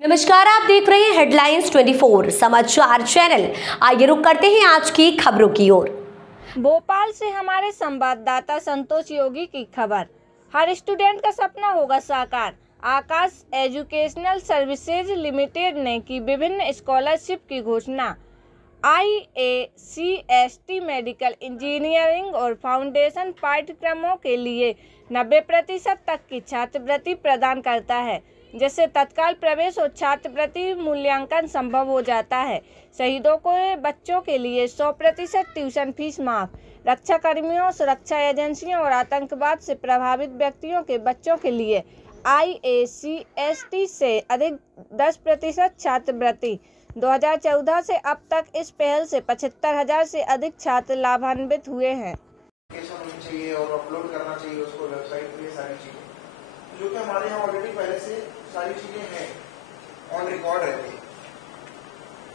नमस्कार, आप देख रहे हैं हेडलाइंस 24 समाचार चैनल। आइए रुक करते हैं आज की खबरों की ओर। भोपाल से हमारे संवाददाता संतोष योगी की खबर। हर स्टूडेंट का सपना होगा साकार। आकाश एजुकेशनल सर्विसेज लिमिटेड ने की विभिन्न स्कॉलरशिप की घोषणा। IACST मेडिकल इंजीनियरिंग और फाउंडेशन पाठ्यक्रमों के लिए 90% तक की छात्रवृत्ति प्रदान करता है, जिससे तत्काल प्रवेश और छात्रवृत्ति मूल्यांकन संभव हो जाता है। शहीदों के बच्चों के लिए 100% ट्यूशन फीस माफ। रक्षा कर्मियों, सुरक्षा एजेंसियों और आतंकवाद से प्रभावित व्यक्तियों के बच्चों के लिए IACST से अधिक 10% छात्रवृत्ति। 2014 से अब तक इस पहल से 75,000 से अधिक छात्र लाभान्वित हुए हैं। चाहिए और अपलोड करना चाहिए उसको वेबसाइट पे, सारी चीजें जो कि हमारे यहाँ ऑलरेडी पहले से सारी चीजें हैं, ऑन रिकॉर्ड रहती है।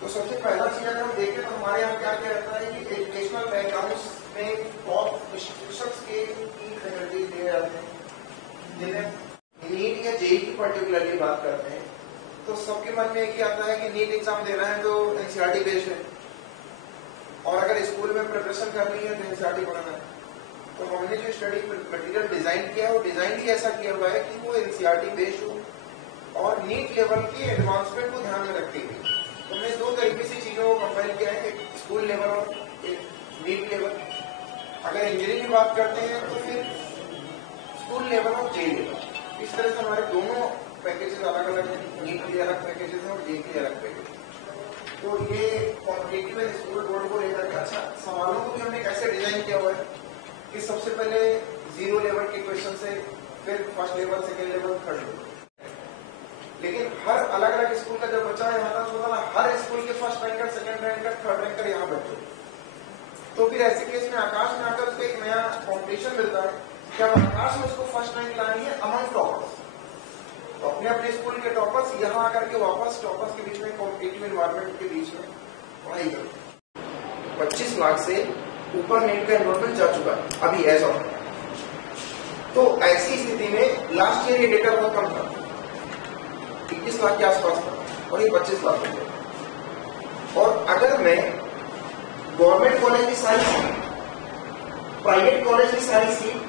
तो सबसे पहला चीज अगर हम देखें तो हमारे यहाँ क्या क्या रहता है कि एजुकेशनल बैकग्राउंड में टॉप इंस्टीट्यूशंस के फैकल्टीज दिए जाते हैं, जिन्हें नीट या जेईई की पर्टिकुलरली बात करते हैं तो सबके मन में एक ही आता है कि नीट एग्जाम देना है तो एनसीईआरटी बेस्ड है, और अगर स्कूल में प्रिपरेशन करनी है तो एनसीईआरटी पढ़ना है। तो हमने जो स्टडी मटेरियल डिजाइन किया वो डिजाइन ही ऐसा किया हुआ है कि वो एनसीईआरटी बेस्ड हो और नीट लेवल की एडवांसमेंट को ध्यान में रखते हुए हमने दो तरीके से चीजों को कंबाइन किया है, एक स्कूल लेवल और एक नीट लेवल। अगर इंजीनियरिंग की बात करते हैं तो फिर स्कूल लेवल और जेईई लेवल। इस तरह से हमारे दोनों पैकेजेस अलग अलग हैं, नीट के अलग पैकेजेस हैं और जेईई के अलग पैकेज। तो ये कॉम्पिटिटिव एंड स्कूल बोर्ड को लेकर के अच्छा सवालों को भी हमने कैसे डिजाइन किया हुआ है कि सबसे पहले 0 लेवल के क्वेश्चन से, फिर first level, second level, third level. लेकिन हर अलग अलग स्कूल का जब बच्चा यहाँ तक होता है, हर स्कूल के first ranker, second ranker, third ranker यहाँ बच्चे, तो फिर ऐसे केस में आकाश में आकर उसको एक नया कॉम्पिटिशन मिलता है कि अब आकाश में उसको फर्स्ट रैंक लानी है अमंग टॉपर्स। तो अपने अपने स्कूल के टॉपर्स यहाँ आकर के वापस टॉपर्स के बीच में कॉम्पिटिटिव एनवायरमेंट के बीच में पढ़ाई करते। 25 लाख से ऊपर नीट का एनरोलमेंट जा चुका है अभी एज ऑफ। तो ऐसी स्थिति में लास्ट ईयर ये डेटा बहुत कम था, 21 लाख के आसपास था और ये 25 लाख हो गया। और अगर मैं गवर्नमेंट कॉलेज की सारी सीट, प्राइवेट कॉलेज की सारी सीट,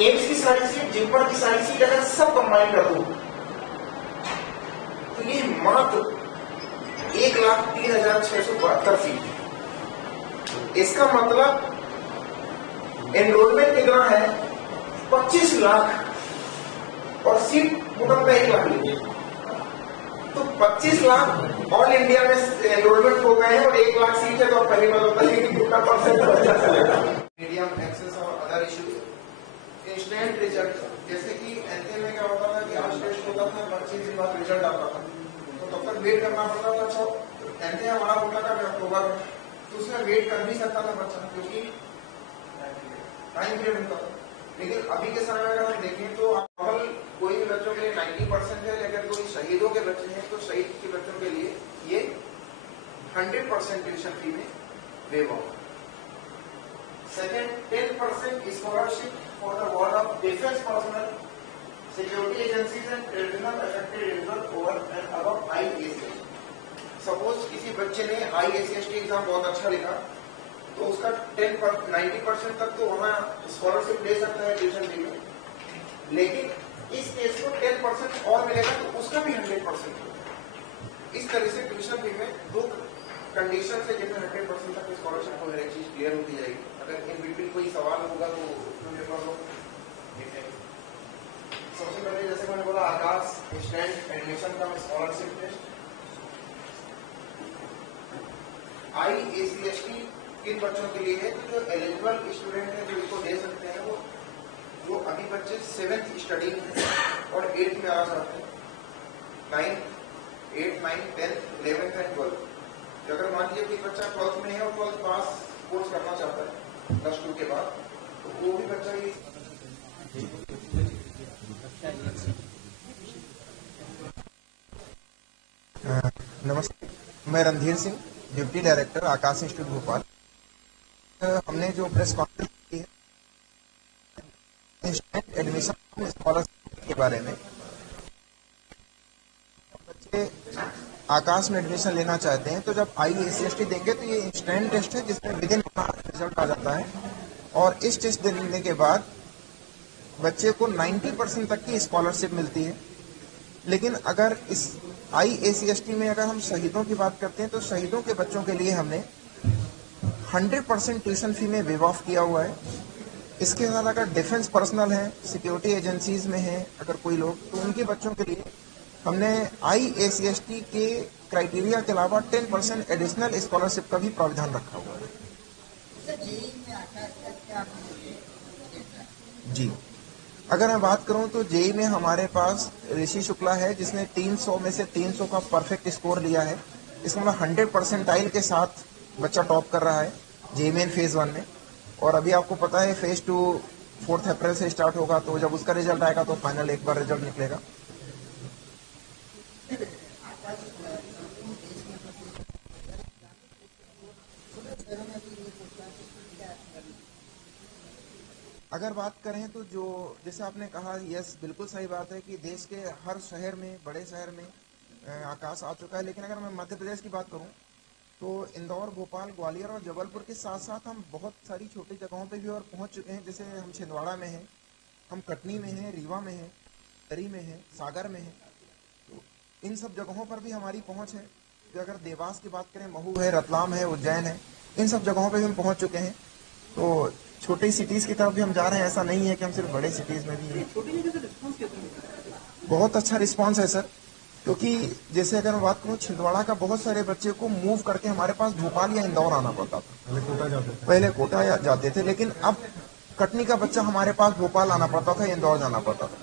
एम्स की सारी सीट, जिपमर की सारी सीट अगर सब कंबाइन कर दूं तो ये मात्र 1,03,672 सीट। इसका मतलब एनरोलमेंट कितना है? 25 लाख और सीट मुकम्मल 1 लाख। तो 25 लाख ऑल इंडिया में एनरोलमेंट हो गए हैं और 1 लाख सीट है, तो आप पहले बताइए कि कितना परसेंट मीडियम एक्सेस और अदर इश्यूज। इंस्टेंट रिजल्ट, जैसे कि एनटीए में क्या होता था कि आज टेस्ट होता था, 25 दिन बाद रिजल्ट आता था, तो तब तक वेट करना पड़ता था। अच्छा, एनटीए हमारा होता था अक्टूबर में, तो उसमें वेट कर भी सकता था बच्चा, क्योंकि टाइम पीरियड होता था। लेकिन अभी के समय में अगर हम देखें तो अव्वल कोई भी बच्चों के लिए 90% है, अगर कोई शहीदों के बच्चे हैं तो शहीद के बच्चों के लिए ये 100% ट्यूशन फी में wave of. Second, 10% scholarship for the ward of defence personnel, security agencies and tribunal affected individual over and above IACST। Suppose किसी बच्चे ने IACST एग्जाम बहुत अच्छा लिखा तो उसका 90% तक तो वहां स्कॉलरशिप ले सकता है ट्यूशन फी में, लेकिन इस केस को 10% और मिलेगा तो उसका भी 100% होगा। इस तरह से ट्यूशन फी में दो कंडीशन है जिनमें 100% तक स्कॉलरशिप को हर एक चीज क्लियर होती जाएगी। अगर इन बिटवीन कोई सवाल होगा तो उसमें पेपर लो देखेंगे। सबसे पहले जैसे मैंने बोला, आकाश इंस्टेंट एडमिशन का स्कॉलरशिप टेस्ट। IACST किन बच्चों के लिए है? तो जो एलिजिबल स्टूडेंट है जो इसको दे सकते हैं वो जो अभी बच्चे 7th स्टडी और 8th में आना चाहते हैं, 8, 9, 10, 11th एंड 12th। तो अगर मान लीजिए कोई बच्चा 12th में है और 12th पास कोर्स करना चाहता है +2 के बाद, तो वो भी बच्चा ही। नमस्ते, मैं रणधीर सिंह, डिप्टी डायरेक्टर आकाश इंस्टीट्यूट भोपाल। हमने जो प्रेस कॉन्फ्रेंस की है इंस्टेंट एडमिशन स्कॉलरशिप के बारे में, बच्चे आकाश में एडमिशन लेना चाहते हैं तो जब IACST देंगे तो ये इंस्टेंट टेस्ट है जिसमें विदिन रिजल्ट आ जाता है, और इस टेस्ट देने के बाद बच्चे को 90% तक की स्कॉलरशिप मिलती है। लेकिन अगर इस IACST में अगर हम शहीदों की बात करते हैं तो शहीदों के बच्चों के लिए हमने 100% ट्यूशन फी में वेव ऑफ किया हुआ है। इसके साथ अगर डिफेंस पर्सनल है, सिक्योरिटी एजेंसीज में है अगर कोई लोग, तो उनके बच्चों के लिए हमने IACST के क्राइटेरिया के अलावा 10% एडिशनल स्कॉलरशिप का भी प्रावधान रखा हुआ है। जी, अगर मैं बात करूं तो जेई में हमारे पास ऋषि शुक्ला है जिसने 300 में से 300 का परफेक्ट स्कोर लिया है। इसमें 100% के साथ बच्चा टॉप कर रहा है जेई मेन फेज 1 में। और अभी आपको पता है फेज 2 4 अप्रैल से स्टार्ट होगा, तो जब उसका रिजल्ट आएगा तो फाइनल एक बार रिजल्ट निकलेगा। अगर बात करें तो जो जैसे आपने कहा, यस बिल्कुल सही बात है कि देश के हर शहर में, बड़े शहर में आकाश आ चुका है। लेकिन अगर मैं मध्य प्रदेश की बात करूं तो इंदौर, भोपाल, ग्वालियर और जबलपुर के साथ साथ हम बहुत सारी छोटी जगहों पे भी और पहुंच चुके हैं। जैसे हम छिंदवाड़ा में हैं, हम कटनी में हैं, रीवा में हैं, दरी में हैं, सागर में हैं। तो इन सब जगहों पर भी हमारी पहुंच है। जो अगर देवास की बात करें, महू है, रतलाम है, उज्जैन है, इन सब जगहों पे भी हम पहुंच चुके हैं। तो छोटी सिटीज की तरफ भी हम जा रहे हैं। ऐसा नहीं है कि हम सिर्फ बड़े सिटीज में भी हैं। बहुत अच्छा रिस्पांस है सर, क्योंकि जैसे अगर मैं बात करूं, छिंदवाड़ा का बहुत सारे बच्चे को मूव करके हमारे पास भोपाल या इंदौर आना पड़ता था। पहले कोटा जाते थे, लेकिन अब कटनी का बच्चा हमारे पास भोपाल आना पड़ता था, इंदौर जाना पड़ता था।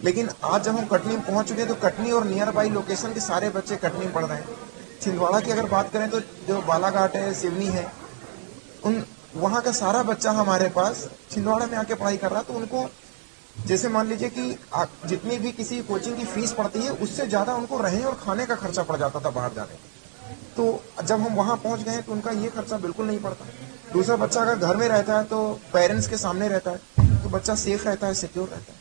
लेकिन आज जब हम कटनी में पहुंच चुके हैं तो कटनी और नियर बाई लोकेशन के सारे बच्चे कटनी में पढ़ रहे हैं। छिंदवाड़ा की अगर बात करें तो जो बालाघाट है, सिवनी है, उन वहाँ का सारा बच्चा हमारे पास छिंदवाड़ा में आके पढ़ाई कर रहा है। तो उनको जैसे मान लीजिए कि जितनी भी किसी कोचिंग की फीस पड़ती है उससे ज्यादा उनको रहने और खाने का खर्चा पड़ जाता था बाहर जाने का। तो जब हम वहाँ पहुंच गए तो उनका ये खर्चा बिल्कुल नहीं पड़ता। दूसरा बच्चा अगर घर में रहता है तो पेरेंट्स के सामने रहता है, तो बच्चा सेफ रहता है, सिक्योर रहता है।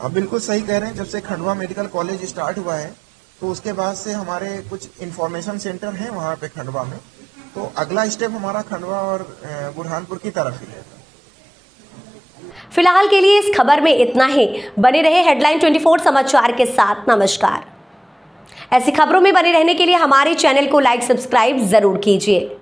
आप बिल्कुल सही कह रहे हैं। जब से खंडवा मेडिकल कॉलेज स्टार्ट हुआ है तो उसके बाद से हमारे कुछ इंफॉर्मेशन सेंटर हैं वहाँ पे खंडवा में। तो अगला स्टेप हमारा खंडवा और बुरहानपुर की तरफ ही है। फिलहाल के लिए इस खबर में इतना ही। बने रहे हेडलाइन 24 समाचार के साथ। नमस्कार। ऐसी खबरों में बने रहने के लिए हमारे चैनल को लाइक, सब्सक्राइब जरूर कीजिए।